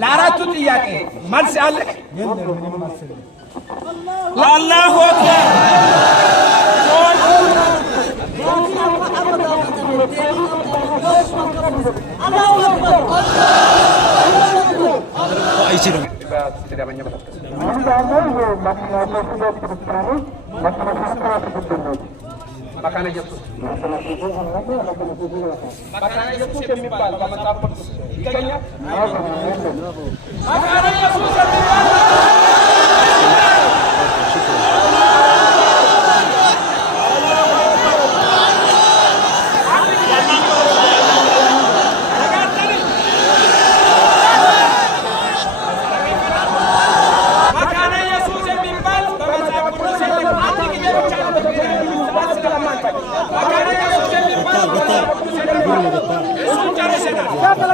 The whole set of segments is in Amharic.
ለአራቱ ጥያቄ መልስ አለ? አላሁ አክበር አይችልም። መካነ ኢየሱስ የሚባል በመጽሐፍ ቅዱስ ይገኛል። መካነ ኢየሱስ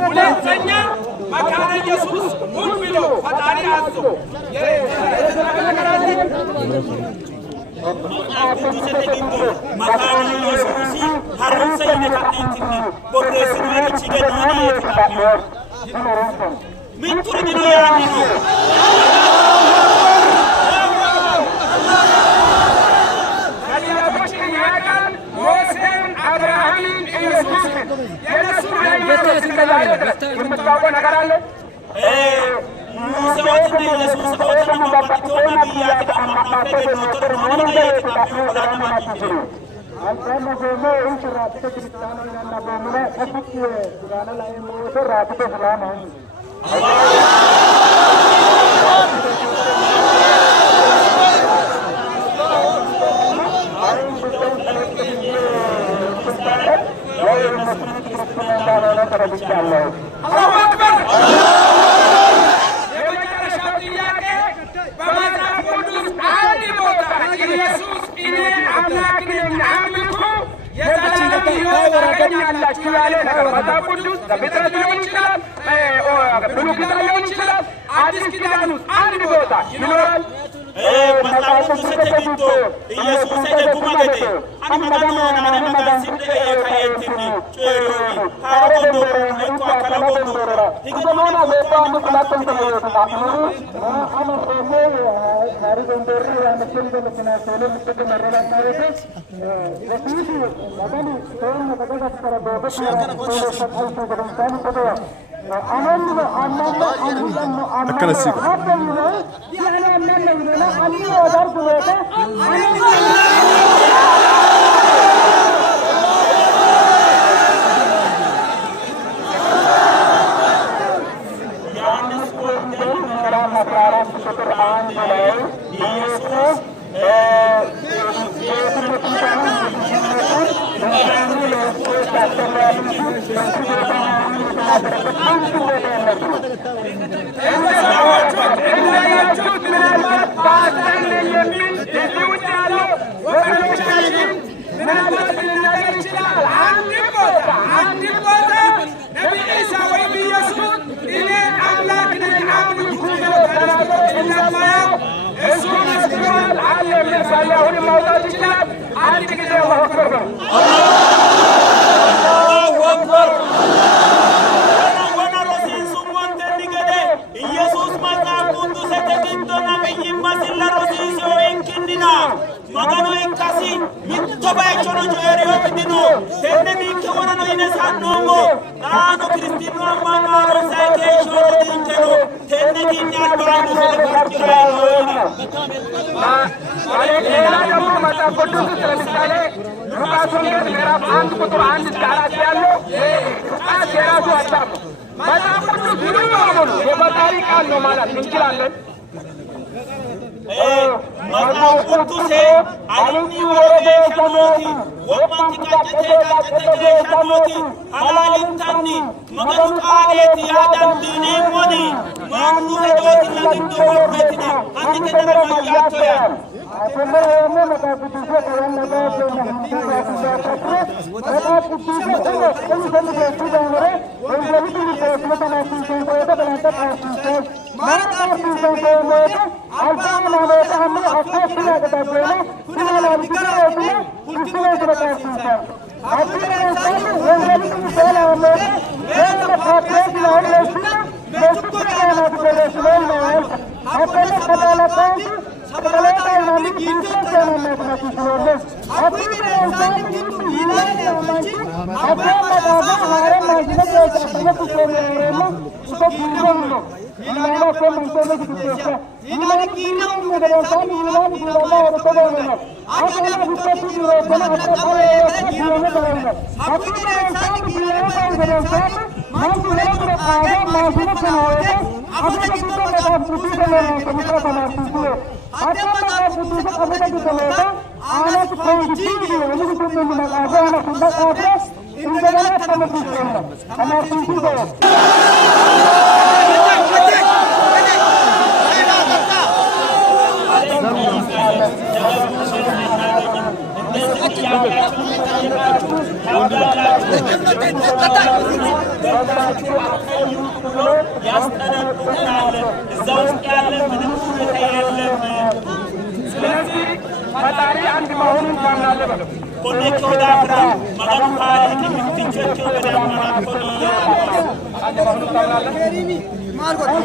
ሁለተኛ መካነ ኢየሱስ ሁሉ ብሎ ፈጣሪ አዞ መካነ ኢየሱስ ሀሩሰይነ ከንቲኒ ቦሬስናሪ ቺገዲና የታሚዮ ምን ቱርሚኖ ያሚኖ የምታውቀው ነገር አለ? አላሁ አክበር። የመጨረሻው ጥያቄ በመጽሐፍ ቅዱስ አንድ ቦታ ኢየሱስ እኔ አምላክ ነኝ አምልኩ የዘላለም ሕይወት ታገኛላችሁ ያለ ነገር መጽሐፍ ቅዱስ ዘፍጥረት ሊሆን ይችላል፣ ብሉይ ኪዳን ሊሆን ይችላል፣ አዲስ ኪዳን ውስጥ አንድ ቦታ ይኖራል። መጽሐፍ ቅዱስ ተገኝቶ ኢየሱስ ደጉማ ገደ አኒ መጋኖ ናነ መጋሲን የካየቲኒ ጮሪ ሃሮዶ እኮ አካላጎዶ ይገማና ለባን ክላተን ተመየቱ አማ ቆሞ ሃሪጎንደር ያመቸን በመኪና ሰለ ምትከ መረላ ማረተ ወስቲ ወዳኒ ቶን ተገዛ ተረበ magano ekasi mitto baechono joerio bidino tenne minke wonano inesanongo nano kristino amano aro sake shoro dinkeno tenne kinni albarano sele farkiraino ina ሌላ ደግሞ መጽሐፍ ቅዱስ ለምሳሌ ሉቃስ ወንጌል ምዕራፍ 1 ቁጥር 1 እስከ 4 ያለው ሉቃስ የራሱ ሀሳብ ነው። መጽሐፍ ቅዱስ ሙሉ በሙሉ የፈጣሪ ቃል ነው ማለት እንችላለን። መጽሐፍ ቅዱስ አለኒ ወረደ ሸሞቲ ወማንቲ ቀጨቴ ሸሞቲ ሐላሊንታኒ መገኑ ቃሌቲ ያዳንዲኔ ሞኒ ማኑ ሄዶቲ ለግዶ ወርበቲና አንተ ተደረያቶያ Alfa Margot,